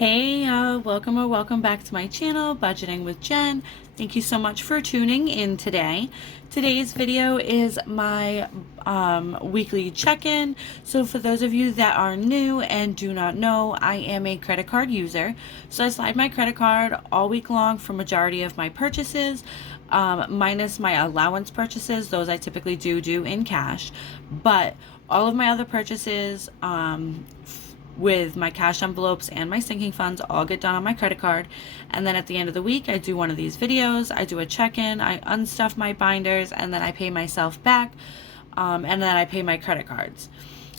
Hey, welcome or welcome back to my channel, Budgeting with Jen. Thank you so much for tuning in today. Today's video is my weekly check-in. So for those of you that are new and do not know, I am a credit card user. So I slide my credit card all week long for majority of my purchases, minus my allowance purchases. Those I typically do in cash. But all of my other purchases, with my cash envelopes and my sinking funds all get done on my credit card. And then at the end of the week, I do one of these videos, I do a check-in, I unstuff my binders, and then I pay myself back, and then I pay my credit cards.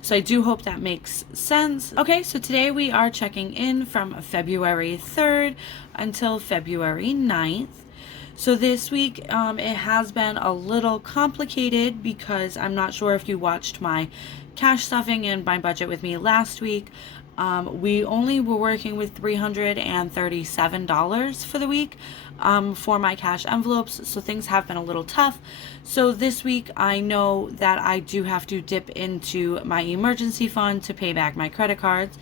So I do hope that makes sense. Okay, so today we are checking in from February 3rd until February 9th. So this week, it has been a little complicated because I'm not sure if you watched my cash stuffing and my budget with me last week. We only were working with $337 for the week for my cash envelopes, so things have been a little tough. So this week I know that I do have to dip into my emergency fund to pay back my credit cards.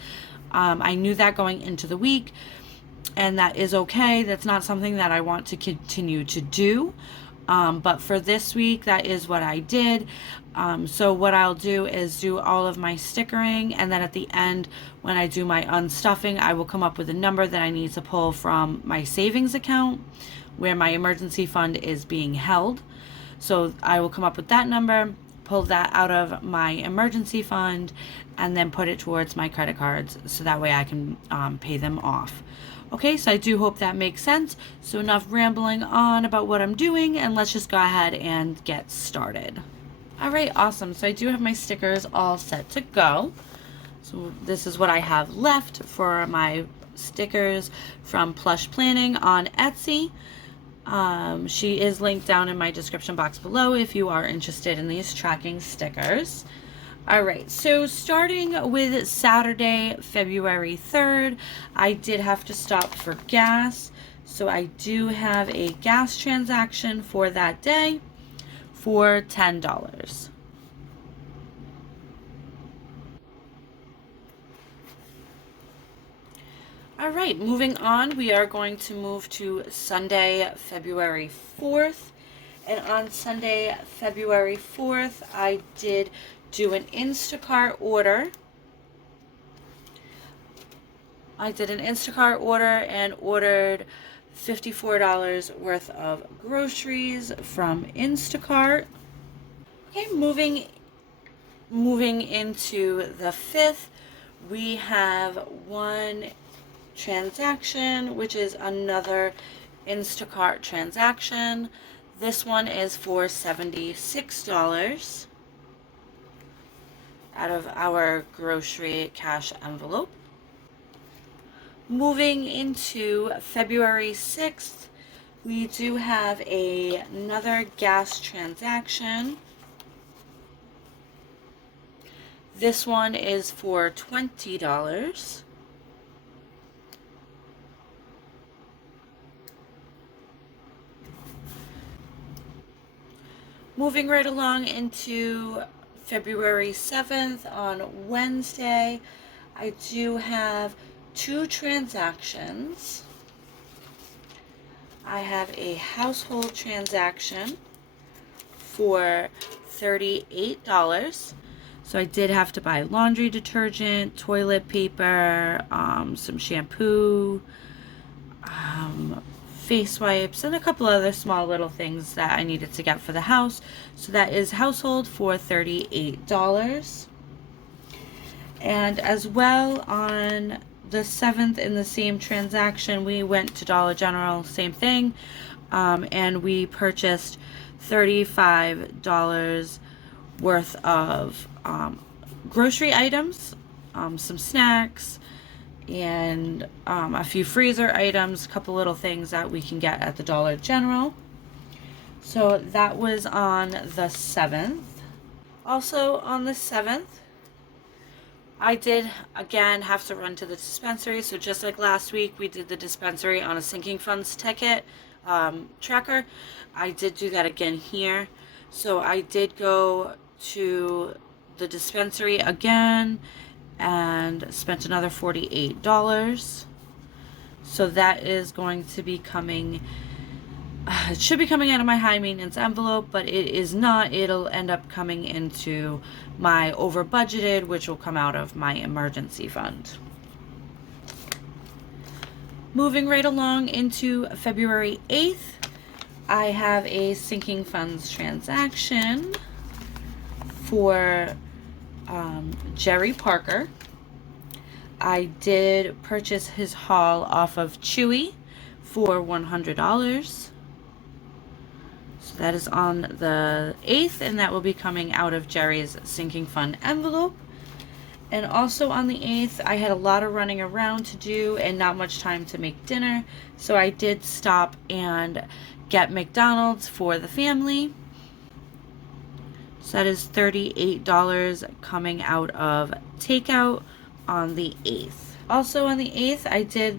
I knew that going into the week, and that is okay. That's not something that I want to continue to do. But for this week, that is what I did. So what I'll do is do all of my stickering, and then at the end, when I do my unstuffing, I will come up with a number that I need to pull from my savings account where my emergency fund is being held. So I will come up with that number, pull that out of my emergency fund, and then put it towards my credit cards so that way I can pay them off. Okay, so I do hope that makes sense. So enough rambling on about what I'm doing, and let's just go ahead and get started. All right, awesome. So I do have my stickers all set to go. So this is what I have left for my stickers from Plush Planning on Etsy. She is linked down in my description box below if you are interested in these tracking stickers. All right, so starting with Saturday, February 3rd, I did have to stop for gas. So I do have a gas transaction for that day for $10. All right, moving on, we are going to move to Sunday, February 4th. And on Sunday, February 4th, I did do an Instacart order. I did an Instacart order and ordered $54 worth of groceries from Instacart. Okay, moving into the 5th, we have one transaction, which is another Instacart transaction. This one is for $76 out of our grocery cash envelope. Moving into February 6th, we do have another gas transaction. This one is for $20. Moving right along into February 7th on Wednesday, I do have two transactions. I have a household transaction for $38. So I did have to buy laundry detergent, toilet paper, some shampoo, face wipes, and a couple other small little things that I needed to get for the house. So that is household for $38. And as well, on the 7th in the same transaction, we went to Dollar General, same thing, and we purchased $35 worth of grocery items, some snacks, and a few freezer items, a couple little things that we can get at the Dollar General. So that was on the 7th. Also on the 7th, I did again have to run to the dispensary. So just like last week, we did the dispensary on a sinking funds ticket tracker. I did do that again here. So I did go to the dispensary again and spent another $48. So that is going to be coming, it should be coming out of my high maintenance envelope, but it is not. It'll end up coming into my over budgeted, which will come out of my emergency fund. Moving right along into February 8th, I have a sinking funds transaction for Jerry Parker. I did purchase his haul off of Chewy for $100. So that is on the 8th, and that will be coming out of Jerry's sinking fund envelope. And also on the 8th, I had a lot of running around to do and not much time to make dinner. So I did stop and get McDonald's for the family. So that is $38 coming out of takeout on the 8th. Also on the 8th, I did,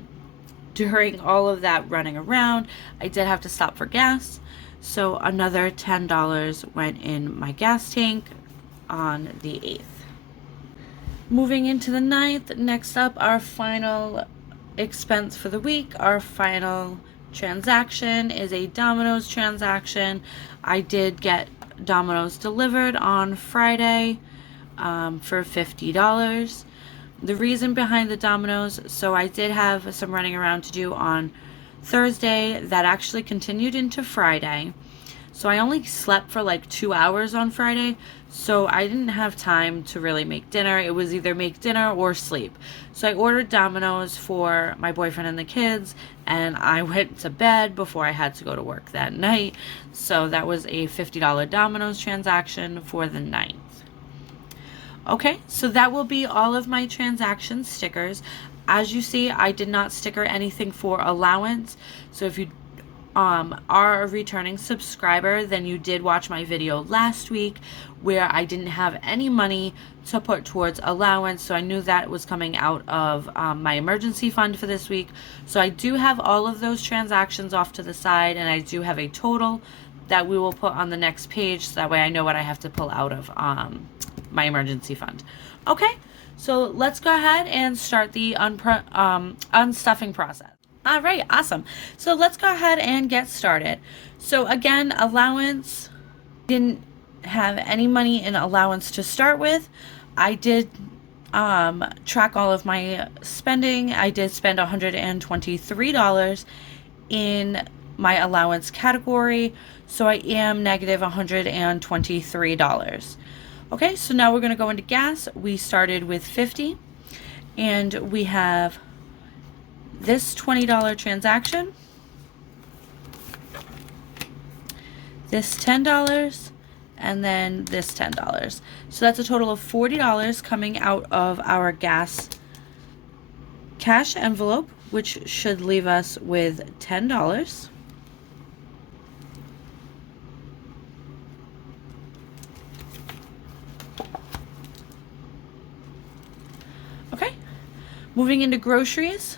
during all of that running around, I did have to stop for gas. So another $10 went in my gas tank on the 8th. Moving into the 9th, next up, our final expense for the week, our final transaction is a Domino's transaction. I did get Domino's delivered on Friday for $50. The reason behind the Domino's, so I did have some running around to do on Thursday that actually continued into Friday. So I only slept for like 2 hours on Friday, so I didn't have time to really make dinner. It was either make dinner or sleep. So I ordered Domino's for my boyfriend and the kids, and I went to bed before I had to go to work that night. So that was a $50 Domino's transaction for the 9th. Okay, so that will be all of my transaction stickers. As you see, I did not sticker anything for allowance. So if you are a returning subscriber, then you did watch my video last week where I didn't have any money to put towards allowance, so I knew that was coming out of my emergency fund for this week. So I do have all of those transactions off to the side, and I do have a total that we will put on the next page, so that way I know what I have to pull out of my emergency fund. Okay, so let's go ahead and start the unstuffing process. All right, awesome. So let's go ahead and get started. So again, allowance, didn't have any money in allowance to start with. I did track all of my spending. I did spend $123 in my allowance category, so I am negative $123. Okay, so now we're going to go into gas. We started with $50, and we have this $20 transaction, this $10, and then this $10. So that's a total of $40 coming out of our gas cash envelope, which should leave us with $10. Okay, moving into groceries.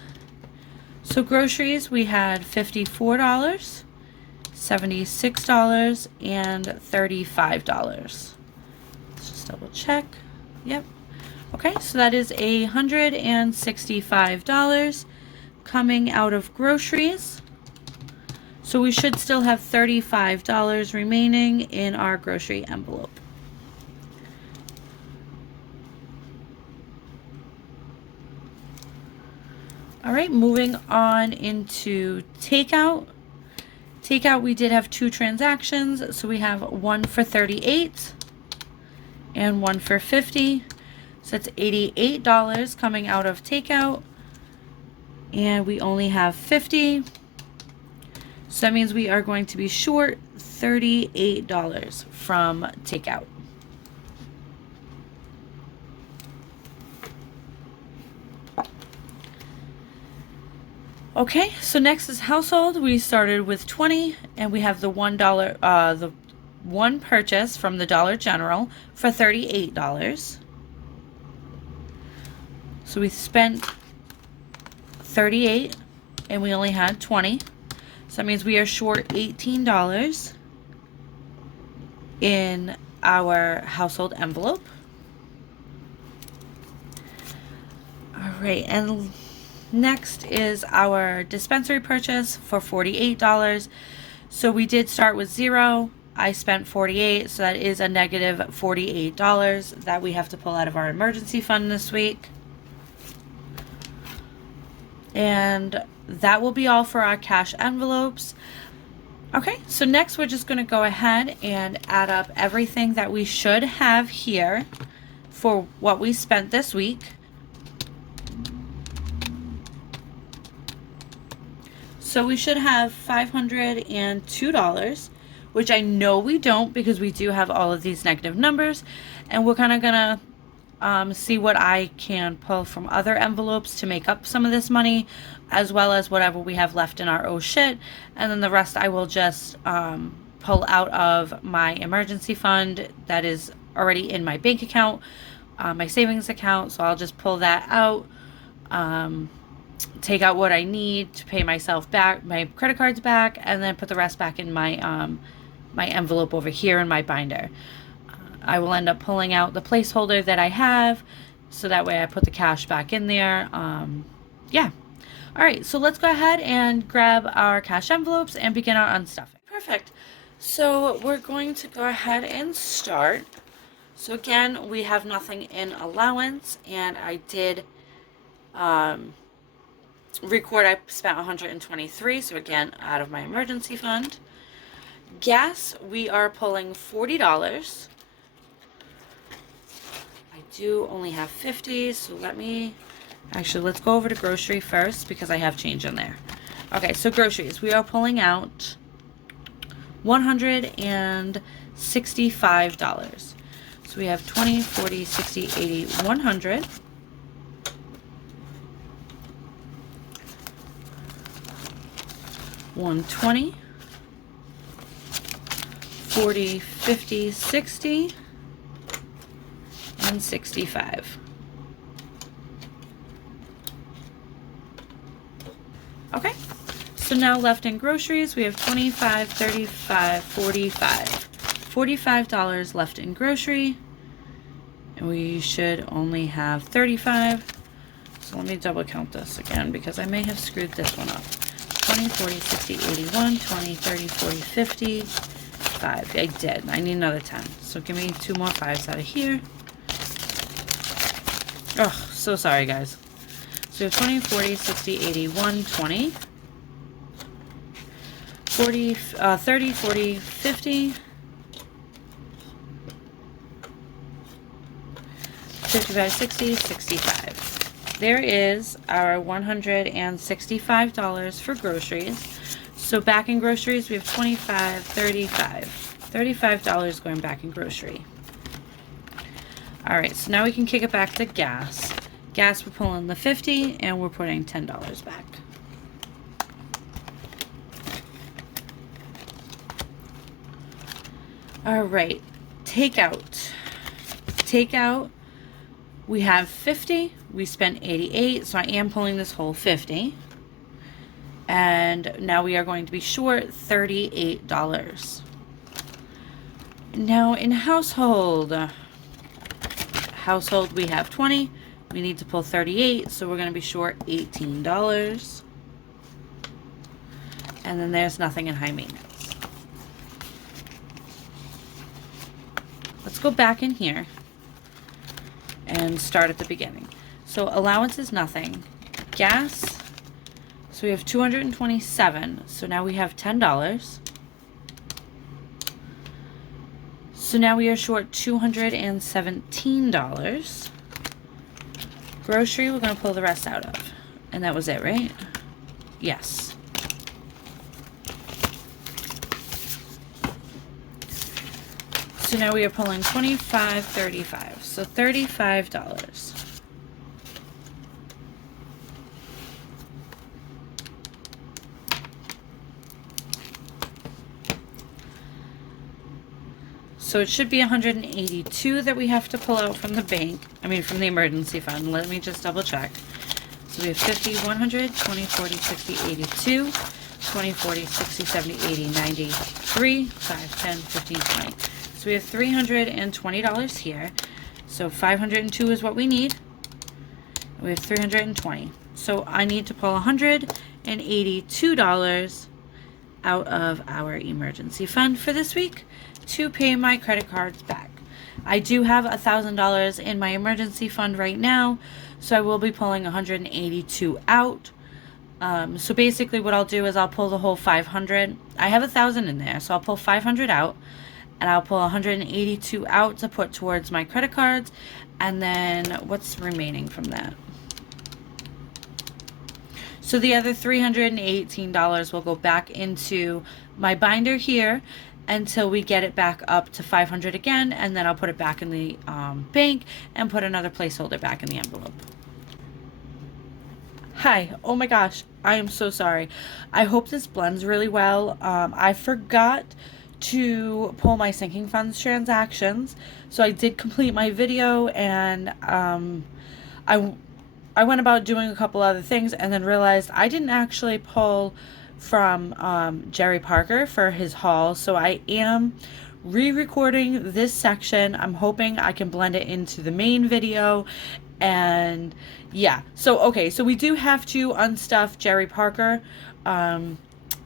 So groceries, we had $54, $76, and $35. Let's just double check. Yep. Okay, so that is $165 coming out of groceries. So we should still have $35 remaining in our grocery envelope. All right, moving on into takeout. Takeout, we did have 2 transactions. So we have one for $38 and one for $50. So that's $88 coming out of takeout. And we only have $50. So that means we are going to be short $38 from takeout. Okay, so next is household. We started with $20, and we have the $1, the one purchase from the Dollar General for $38. So we spent $38, and we only had $20. So that means we are short $18 in our household envelope. All right, and Next is our dispensary purchase for $48. So we did start with 0. I spent 48, so that is a negative $48 that we have to pull out of our emergency fund this week. And that will be all for our cash envelopes. Okay, so next we're just going to go ahead and add up everything that we should have here for what we spent this week. So we should have $502, which I know we don't because we do have all of these negative numbers. And we're kind of going to see what I can pull from other envelopes to make up some of this money, as well as whatever we have left in our oh shit. And then the rest I will just pull out of my emergency fund that is already in my bank account, my savings account. So I'll just pull that out. Take out what I need to pay myself back, my credit cards back, and then put the rest back in my my envelope over here in my binder. I will end up pulling out the placeholder that I have, so that way I put the cash back in there. Yeah. All right, so let's go ahead and grab our cash envelopes and begin our unstuffing. Perfect. So we're going to go ahead and start. So again, we have nothing in allowance, and I did record I spent 123, so again, out of my emergency fund. Gas, we are pulling $40. I do only have 50, so let's go over to grocery first because I have change in there. Okay, so groceries, we are pulling out $165. So we have 20, 40, 60, 80, 100. 120, 40, 50, 60, and 65. Okay, so now left in groceries, we have 25, 35, 45. $45 left in grocery, and we should only have 35. So let me double count this again because I may have screwed this one up. 20, 40, 60, 81, 20, 30, 40, 50, 5. I did. I need another 10. So give me 2 more 5s out of here. Oh, so sorry, guys. So we have 20, 40, 60, 81, 20, 40, 30, 40, 50, 55, 60, 65. There is our $165 for groceries. So back in groceries, we have 25, 35. $35 going back in grocery. All right, so now we can kick it back to gas. Gas, we're pulling the 50 and we're putting $10 back. All right, takeout. Takeout, we have 50. We spent 88, so I am pulling this whole 50. And now we are going to be short $38. Now in household, we have 20. We need to pull 38, so we're going to be short $18. And then there's nothing in high maintenance. Let's go back in here and start at the beginning. So allowance is nothing. Gas, so we have 227. So now we have $10. So now we are short $217. Grocery, we're going to pull the rest out of. And that was it, right? Yes. So now we are pulling 25, 35. So $35. So it should be 182 that we have to pull out from the bank. From the emergency fund. Let me just double check. So we have 50, 100, 20, 40, 60, 82, 20, 40, 60, 70, 80, 93, 5, 10, 15, 20. So we have $320 here. So 502 is what we need. We have 320. So I need to pull $182 out of our emergency fund for this week to pay my credit cards back. I do have $1,000 in my emergency fund right now, so I will be pulling 182 out. So basically what I'll do is I'll pull the whole 500. I have 1,000 in there, so I'll pull 500 out, and I'll pull 182 out to put towards my credit cards, and then what's remaining from that? So the other $318 will go back into my binder here until we get it back up to 500 again, and then I'll put it back in the bank and put another placeholder back in the envelope. Hi, oh my gosh, I am so sorry. I hope this blends really well. I forgot to pull my sinking funds transactions, so I did complete my video, and I went about doing a couple other things and then realized I didn't actually pull from Jerry Parker for his haul, so I am re-recording this section. I'm hoping I can blend it into the main video. And yeah, so okay, so we do have to unstuff Jerry Parker.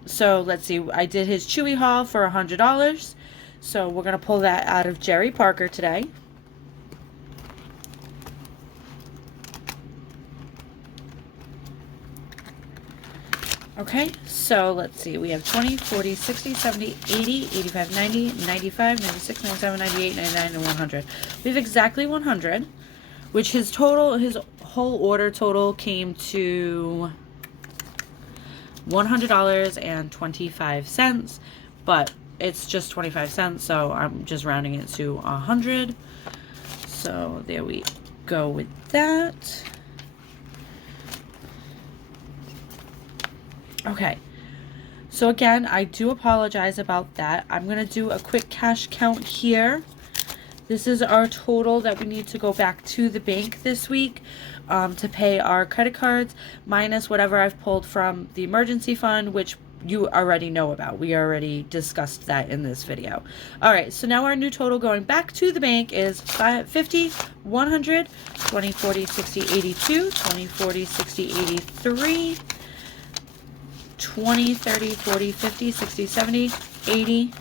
So let's see, I did his Chewy haul for $100, so we're gonna pull that out of Jerry Parker today. Okay, so let's see, we have 20, 40, 60, 70, 80, 85, 90, 95, 96, 97, 98, 99, and 100. We have exactly 100, which his whole order total came to $100.25, but it's just 25 cents, so I'm just rounding it to 100. So there we go with that. Okay, so again, I do apologize about that. I'm going to do a quick cash count here. This is our total that we need to go back to the bank this week to pay our credit cards, minus whatever I've pulled from the emergency fund, which you already know about. We already discussed that in this video. All right, so now our new total going back to the bank is 50, 100, 20, 40, 60, 82, 20, 40, 60, 83, 20, 30, 40, 50, 60, 70, 80,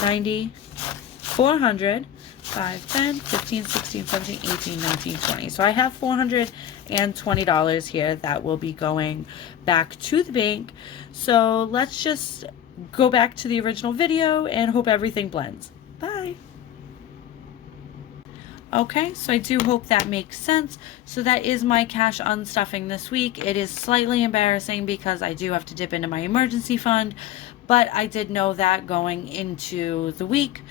90, 400, 5, 10, 15, 16, 17, 18, 19, 20. So I have $420 here that will be going back to the bank. So let's just go back to the original video and hope everything blends. Bye. Okay, so I do hope that makes sense. So that is my cash unstuffing this week. It is slightly embarrassing because I do have to dip into my emergency fund, but I did know that going into the week.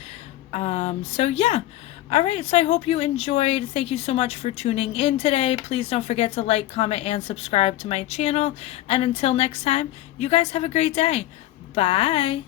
So yeah. All right, so I hope you enjoyed. Thank you so much for tuning in today. Please don't forget to like, comment, and subscribe to my channel. And until next time, you guys have a great day. Bye.